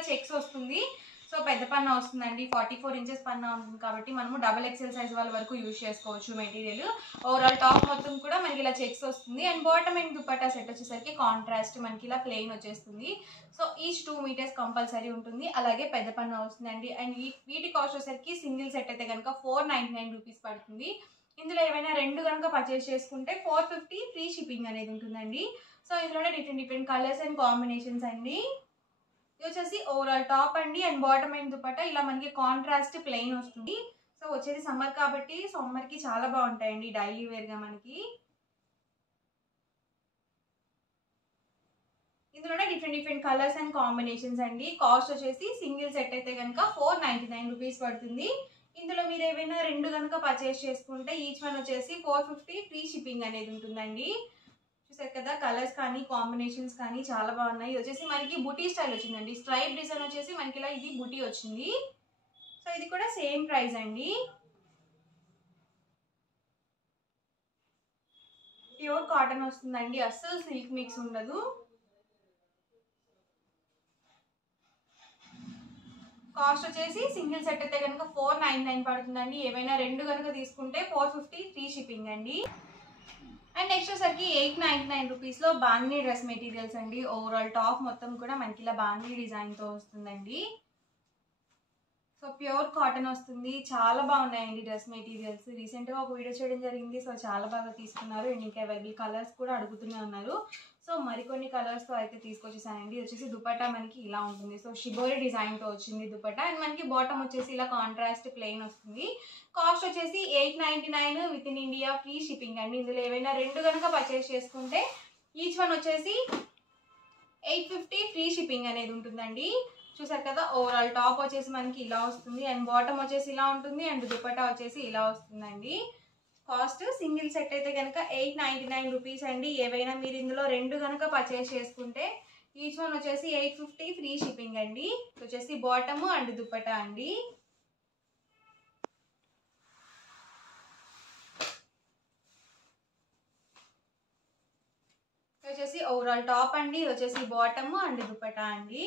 ఇలా చెక్స్ వస్తుంది. సో పెద్ద పన్నా వస్తుందండి, 44 ఇంచెస్ పన్నా ఉంటుంది కాబట్టి మనము డబుల్ ఎక్సెల్ సైజ్ వాళ్ళ వరకు యూజ్ చేసుకోవచ్చు మెటీరియల్. ఓవరాల్ టాప్ మొత్తం కూడా మనకి ఇలా చెక్స్ వస్తుంది. And bottom and dupatta set వచ్చేసరికి కాంట్రాస్ట్ మనకి ఇలా ప్లెయిన్ వచ్చేస్తుంది. సో ఈచ్ 2 మీటర్స్ కంపల్సరీ ఉంటుంది. అలాగే పెద్ద పన్నా వస్తుందండి. అండ్ వీటి కాస్ట్ వచ్చేసరికి సింగిల్ సెట్ అయితే కనుక 499 రూపీస్ పడుతుంది. ఇందులో ఏమైనా రెండు కనుక పర్చేస్ చేసుకుంటే 450 ఫ్రీ షిప్పింగ్ అనేది ఉంటుందండి. సో ఇందులోనే డిఫరెంట్ కలర్స్ అండ్ కాంబినేషన్స్ అండి. ఇది వచ్చేసి ఓవరాల్ టాప్ అండి. అండ్ బాటమ్ అండ్ దుపట్టా ఇలా మనకి కాంట్రాస్ట్ ప్లెయిన్ వస్తుంది. సో వచ్చేది సమ్మర్ కాబట్టి సమ్మర్కి చాలా బాగుంటాయండి డైలీ వేర్గా మనకి. ఇందులోనే డిఫరెంట్ కలర్స్ అండ్ కాంబినేషన్స్ అండి. కాస్ట్ వచ్చేసి సింగిల్ సెట్ అయితే కనుక 499 రూపీస్ పడుతుంది. ఇందులో మీరు ఏవైనా రెండు కనుక పర్చేస్ చేసుకుంటే ఈచ్ వన్ వచ్చేసి 450 ఫ్రీ షిప్పింగ్ అనేది ఉంటుందండి. చూసారు కదా, కలర్స్ కానీ కాంబినేషన్స్ కానీ చాలా బాగున్నాయి. ఇది వచ్చేసి మనకి బుటీ స్టైల్ వచ్చిందండి. స్ట్రైప్ డిజైన్ వచ్చేసి మనకి ఇలా ఇది బుటీ వచ్చింది. సో ఇది కూడా సేమ్ ప్రైస్ అండి. ప్యూర్ కాటన్ వస్తుందండి, అస్సలు సిల్క్ మిక్స్ ఉండదు. కాస్ట్ వచ్చేసి సింగిల్ సెట్ అయితే కనుక 499 పడుతుందండి. ఏవైనా రెండు కనుక తీసుకుంటే 450 ఫ్రీ షిప్పింగ్ అండి. అండ్ నెక్స్ట్ వచ్చేసరికి 899 రూపీస్లో బాందినీ డ్రెస్ మెటీరియల్స్ అండి. ఓవరాల్ టాప్ మొత్తం కూడా మనకి ఇలా బాందినీ డిజైన్తో వస్తుందండి. సో ప్యూర్ కాటన్ వస్తుంది. చాలా బాగున్నాయండి డ్రెస్ మెటీరియల్స్. రీసెంట్గా ఒక వీడియో చేయడం జరిగింది. సో చాలా బాగా తీసుకున్నారు. అండ్ ఇంకా అవైలబుల్ కలర్స్ కూడా అడుగుతూనే ఉన్నారు. సో మరికొన్ని కలర్స్తో అయితే తీసుకొచ్చేసానండి. ఇది వచ్చేసి దుపట్టా మనకి ఇలా ఉంటుంది. సో షిబోరి డిజైన్తో వచ్చింది దుపట్టా. అండ్ మనకి బాటమ్ వచ్చేసి ఇలా కాంట్రాస్ట్ ప్లెయిన్ వస్తుంది. కాస్ట్ వచ్చేసి 899 with in India free shipping అండి. ఇందులో ఏవైనా రెండు కనుక పర్చేస్ చేసుకుంటే ఈచ్ వన్ వచ్చేసి 850 ఫ్రీ షిప్పింగ్ అనేది ఉంటుందండి. చూసారు కదా, ఓవరాల్ టాప్ వచ్చేసి మనకి ఇలా వస్తుంది. అండ్ బాటమ్ వచ్చేసి ఇలా ఉంటుంది. అండ్ దుపట్టా వచ్చేసి ఇలా వస్తుందండి. కాస్ట్ సింగిల్ సెట్ అయితే కనుక 899 రూపీస్ అండి. ఏవైనా మీరు ఇందులో రెండు కనుక పర్చేస్ చేసుకుంటే ఈచ్ వన్ వచ్చేసి 850 ఫ్రీ షిప్పింగ్ అండి. వచ్చేసి బాటమ్ అండ్ దుపట్టా అండి. వచ్చేసి ఓవరాల్ టాప్ అండి. వచ్చేసి బాటమ్ అండ్ దుపట్టా అండి.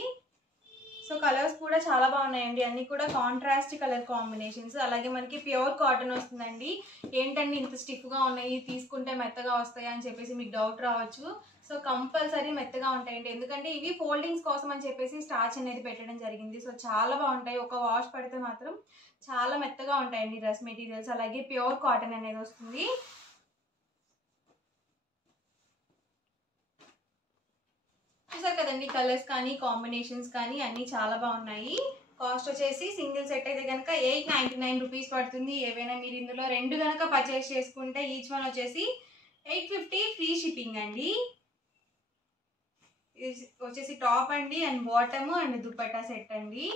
సో కలర్స్ కూడా చాలా బాగున్నాయండి. అన్ని కూడా కాంట్రాస్ట్ కలర్ కాంబినేషన్స్. అలాగే మనకి ప్యూర్ కాటన్ వస్తుందండి. ఏంటండి ఇంత స్టిఫ్గా ఉన్నాయి, తీసుకుంటే మెత్తగా వస్తాయి అని చెప్పేసి మీకు డౌట్ రావచ్చు. సో కంపల్సరీ మెత్తగా ఉంటాయండి. ఎందుకంటే ఇవి ఫోల్డింగ్స్ కోసం అని చెప్పేసి స్టార్చ్ అనేది పెట్టడం జరిగింది. సో చాలా బాగుంటాయి. ఒక వాష్ పడితే మాత్రం చాలా మెత్తగా ఉంటాయండి డ్రెస్ మెటీరియల్స్. అలాగే ప్యూర్ కాటన్ అనేది వస్తుంది. చూసారు కదండి, కలర్స్ కానీ కాంబినేషన్స్ కానీ అన్నీ చాలా బాగున్నాయి. కాస్ట్ వచ్చేసి సింగిల్ సెట్ అయితే కనుక 899 రూపీస్ పడుతుంది. ఏవైనా మీరు ఇందులో రెండు కనుక పర్చేస్ చేసుకుంటే ఈచ్ వన్ వచ్చేసి 850 ఫ్రీ షిప్పింగ్ అండి. వచ్చేసి టాప్ అండి. And bottom and dupatta set అండి.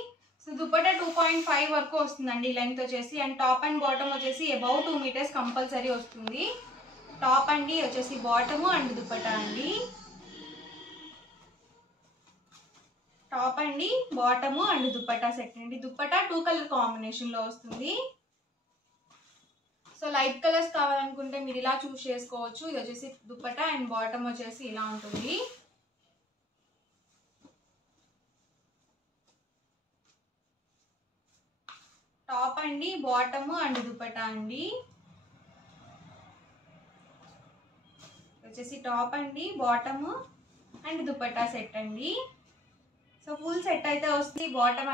సో దుపట్టా 2.5 వరకు వస్తుందండి లెంత్ వచ్చేసి. అండ్ టాప్ అండ్ బాటమ్ వచ్చేసి అబౌవ్ 2 మీటర్స్ కంపల్సరీ వస్తుంది. టాప్ అండి, వచ్చేసి బాటమ్ అండ్ దుపట్టా అండి. టాప్ అండి, బాటమ్ అండ్ దుపట్టా సెట్ అండి. దుపట్టా 2 కలర్ కాంబినేషన్లో వస్తుంది. సో లైట్ కలర్స్ కావాలనుకుంటే మీరు ఇలా చూస్ చేసుకోవచ్చు. ఇది వచ్చేసి దుపట్టా అండ్ బాటమ్ వచ్చేసి ఇలా ఉంటుంది. టాప్ అండి, బాటమ్ అండ్ దుపట్టా అండి. వచ్చేసి టాప్ అండి, బాటమ్ అండ్ దుపట్టా సెట్ అండి. సో ఫుల్ సెట్ అయితే వస్తుంది. బాటమ్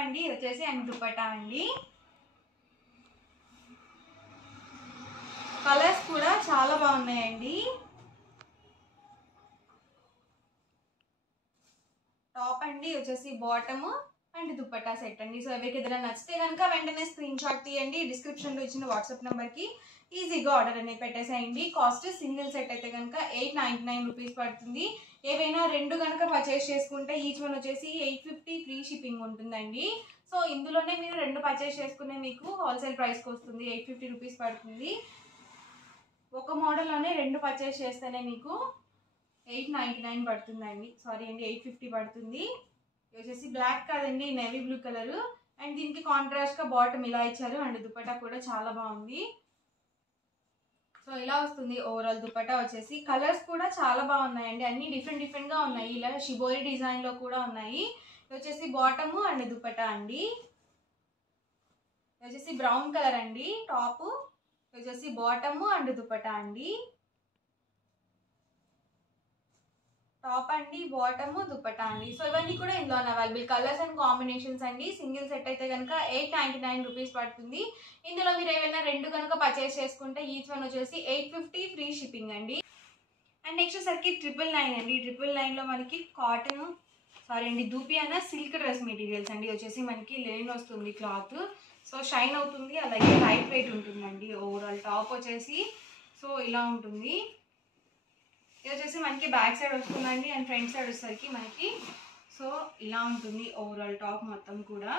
అండి వచ్చేసి అండ్ దుపట్టా అండి. కలర్స్ కూడా చాలా బాగున్నాయండి. టాప్ అండి, వచ్చేసి బాటమ్ అండ్ దుపట్టా సెట్ అండి. సో ఎవరికి ఏదైనా నచ్చితే కనుక వెంటనే స్క్రీన్ షాట్ తీయండి. డిస్క్రిప్షన్లో ఇచ్చిన వాట్సాప్ నెంబర్కి ఈజీగా ఆర్డర్ అనేది పెట్టేసేయండి. కాస్ట్ సింగిల్ సెట్ అయితే కనుక 899 రూపీస్ పడుతుంది. ఏవైనా రెండు కనుక పర్చేస్ చేసుకుంటే ఈచ్ వన్ వచ్చేసి 850 ఫ్రీ షిప్పింగ్ ఉంటుందండి. సో ఇందులోనే మీరు రెండు పర్చేస్ చేసుకునే మీకు హోల్సేల్ ప్రైస్కి వస్తుంది. 850 రూపీస్ పడుతుంది. ఒక మోడల్లోనే రెండు పర్చేస్ చేస్తేనే మీకు 899 పడుతుందండి. సారీ అండి, 850 పడుతుంది. ఇది వచ్చేసి బ్లాక్ కాదండి, నేవీ బ్లూ కలర్. అండ్ దీనికి కాంట్రాస్ట్గా బాటమ్ ఇలా ఇచ్చారు. అండ్ దుపట్టా కూడా చాలా బాగుంది. సో ఇలా వస్తుంది ఓవరాల్ దుపట్టా వచ్చేసి. కలర్స్ కూడా చాలా బాగున్నాయండి, అన్ని డిఫరెంట్గా ఉన్నాయి. ఇలా షిబోరి డిజైన్లో కూడా ఉన్నాయి. ఇది వచ్చేసి బాటము అండ్ దుపట్టా అండి. ఇది వచ్చేసి బ్రౌన్ కలర్ అండి టాప్. ఇది వచ్చేసి బాటము అండ్ దుపట్టా అండి. టాప్ అండి, బాటము, దుపట్టా అండి. సో ఇవన్నీ కూడా ఇందులో అవైలబుల్ కలర్స్ అండ్ కాంబినేషన్స్ అండి. సింగిల్ సెట్ అయితే కనుక 899 రూపీస్ పడుతుంది. ఇందులో మీరు ఏమైనా రెండు కనుక పర్చేస్ చేసుకుంటే ఈచ్ వన్ వచ్చేసి 850 ఫ్రీ షిప్పింగ్ అండి. అండ్ నెక్స్ట్ వచ్చేసరికి 999 అండి. 999లో మనకి కాటన్ దూపియానా సిల్క్ డ్రెస్ మెటీరియల్స్ అండి. వచ్చేసి మనకి లెనిన్ వస్తుంది క్లాత్. సో షైన్ అవుతుంది, అలాగే లైట్ వెయిట్ ఉంటుందండి. ఓవరాల్ టాప్ వచ్చేసి సో ఇలా ఉంటుంది. ఇది వచ్చేసి మనకి బ్యాక్ సైడ్ వస్తుందండి అండ్ ఫ్రంట్ సైడ్ వచ్చేసరికి మనకి సో ఇలా ఉంటుంది ఓవరాల్ టాప్ మొత్తం కూడా.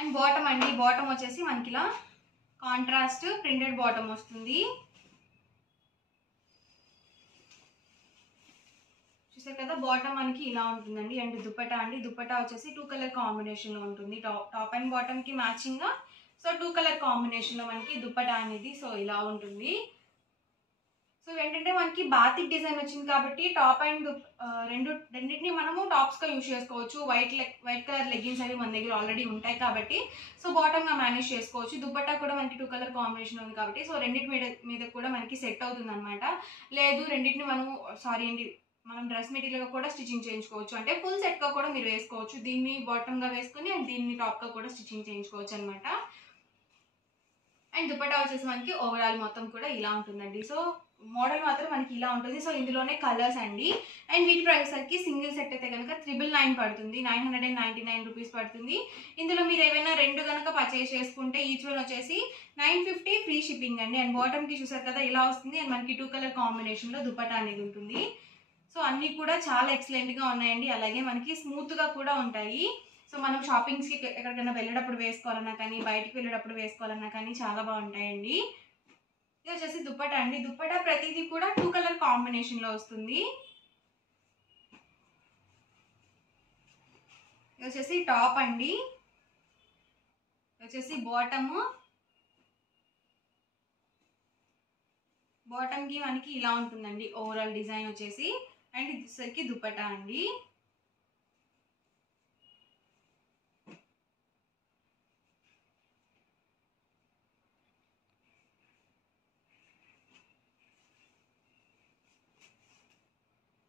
అండ్ బాటమ్ అండి, బాటమ్ వచ్చేసి మనకి ఇలా కాంట్రాస్ట్ ప్రింటెడ్ బాటమ్ వస్తుంది. చూసారు కదా, బాటమ్ మనకి ఇలా ఉంటుందండి. అండ్ దుపట్టా అండి, దుపట్టా వచ్చేసి 2 కలర్ కాంబినేషన్లో ఉంటుంది. టాప్ అండ్ బాటమ్కి మ్యాచింగ్గా సో 2 కలర్ కాంబినేషన్లో మనకి దుపట్టా అనేది సో ఇలా ఉంటుంది. సో ఏంటంటే మనకి బాతిక్ డిజైన్ వచ్చింది కాబట్టి టాప్ అండ్ రెండింటిని మనము టాప్స్గా యూజ్ చేసుకోవచ్చు. వైట్ కలర్ లెగ్గిన్స్ అవి మన దగ్గర ఆల్రెడీ ఉంటాయి కాబట్టి సో బాటమ్గా మేనేజ్ చేసుకోవచ్చు. దుపట్టా కూడా మనకి 2 కలర్ కాంబినేషన్ ఉంది కాబట్టి సో రెండింటి మీద కూడా మనకి సెట్ అవుతుంది అనమాట. లేదు రెండింటిని మనం డ్రెస్ మెటీరియల్గా కూడా స్టిచ్చింగ్ చేయించుకోవచ్చు. అంటే ఫుల్ సెట్గా కూడా మీరు వేసుకోవచ్చు. దీన్ని బాటమ్గా వేసుకొని అండ్ దీన్ని టాప్గా కూడా స్టిచ్చింగ్ చేయించుకోవచ్చు అనమాట. అండ్ దుపట్టా వచ్చేసి మనకి ఓవరాల్ మొత్తం కూడా ఇలా ఉంటుందండి. సో మోడల్ మాత్రం మనకి ఇలా ఉంటుంది. సో ఇందులోనే కలర్స్ అండి. అండ్ వీటి ప్రైస్ సరికి సింగిల్ సెట్ అయితే కనుక 999 పడుతుంది, 999 రూపీస్ పడుతుంది. ఇందులో మీరు ఏమైనా రెండు కనుక పర్చేస్ చేసుకుంటే ఈచ్ వన్ వచ్చేసి 950 ఫ్రీ షిప్పింగ్ అండి. అండ్ బాటమ్కి చూసారు కదా ఇలా వస్తుంది. అండ్ మనకి 2 కలర్ కాంబినేషన్లో దుపట్టా అనేది ఉంటుంది. సో అన్నీ కూడా చాలా ఎక్సలెంట్గా ఉన్నాయండి. అలాగే మనకి స్మూత్గా కూడా ఉంటాయి. సో మనం షాపింగ్స్కి ఎక్కడికైనా వెళ్ళేటప్పుడు వేసుకోవాలన్నా కానీ, బయటికి వెళ్ళేటప్పుడు వేసుకోవాలన్నా కానీ చాలా బాగుంటాయండి. ఇది వచ్చేసి దుపట్టా అండి. దుపట్టా ప్రతిదీ కూడా 2 కలర్ కాంబినేషన్లో వస్తుంది. ఇది వచ్చేసి టాప్ అండి. ఇది వచ్చేసి బాటమ్కి మనకి ఇలా ఉంటుందండి ఓవరాల్ డిజైన్ వచ్చేసి. అండ్ ఇది వచ్చేసరికి దుపట్టా అండి.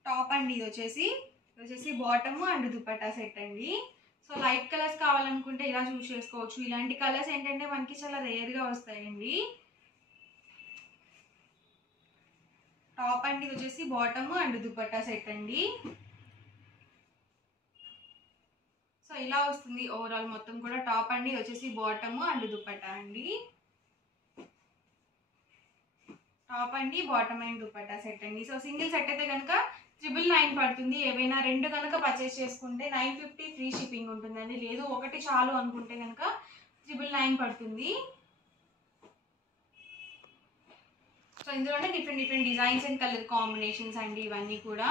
టాప్ అండి. ఇది వచ్చేసి బాటమ్ అండ్ దుపట్టా సెట్ అండి. సో లైట్ కలర్స్ కావాలనుకుంటే ఇలా చూస్ చేసుకోవచ్చు. ఇలాంటి కలర్స్ ఏంటంటే మనకి చాలా రేర్గా వస్తాయండి. టాప్ అండి. ఇది వచ్చేసి బాటమ్ అండ్ దుపట్టా సెట్ అండి. సో ఇలా వస్తుంది ఓవరాల్ మొత్తం కూడా. టాప్ అండి, ఇది వచ్చేసి బాటమ్ అండ్ దుపట్టా అండి. టాప్ అండి, బాటమ్ అండ్ దుపట్టా సెట్ అండి. సో సింగిల్ సెట్ అయితే కనుక 999 పడుతుంది. ఏవైనా రెండు కనుక పర్చేస్ చేసుకుంటే 950 ఫ్రీ షిప్పింగ్ ఉంటుందండి. లేదు ఒకటి చాలు అనుకుంటే కనుక 999 పడుతుంది. సో ఇందులోనే different designs and colour combinations అండి ఇవన్నీ కూడా.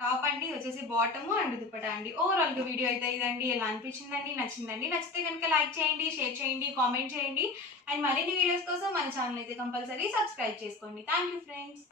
టాప్ అండి, వచ్చేసి బాటమ్ అండ్ దుపట్టా అండి. ఓవరాల్ గా వీడియో అయితే ఇదండి. ఎలా అనిపించిందండి? నచ్చిందండి? నచ్చితే కనుక లైక్ చేయండి, షేర్ చేయండి, కామెంట్ చేయండి. అండ్ మరిన్ని వీడియోస్ కోసం మన ఛానల్ అయితే కంపల్సరీ సబ్స్క్రైబ్ చేసుకోండి. Thank you friends.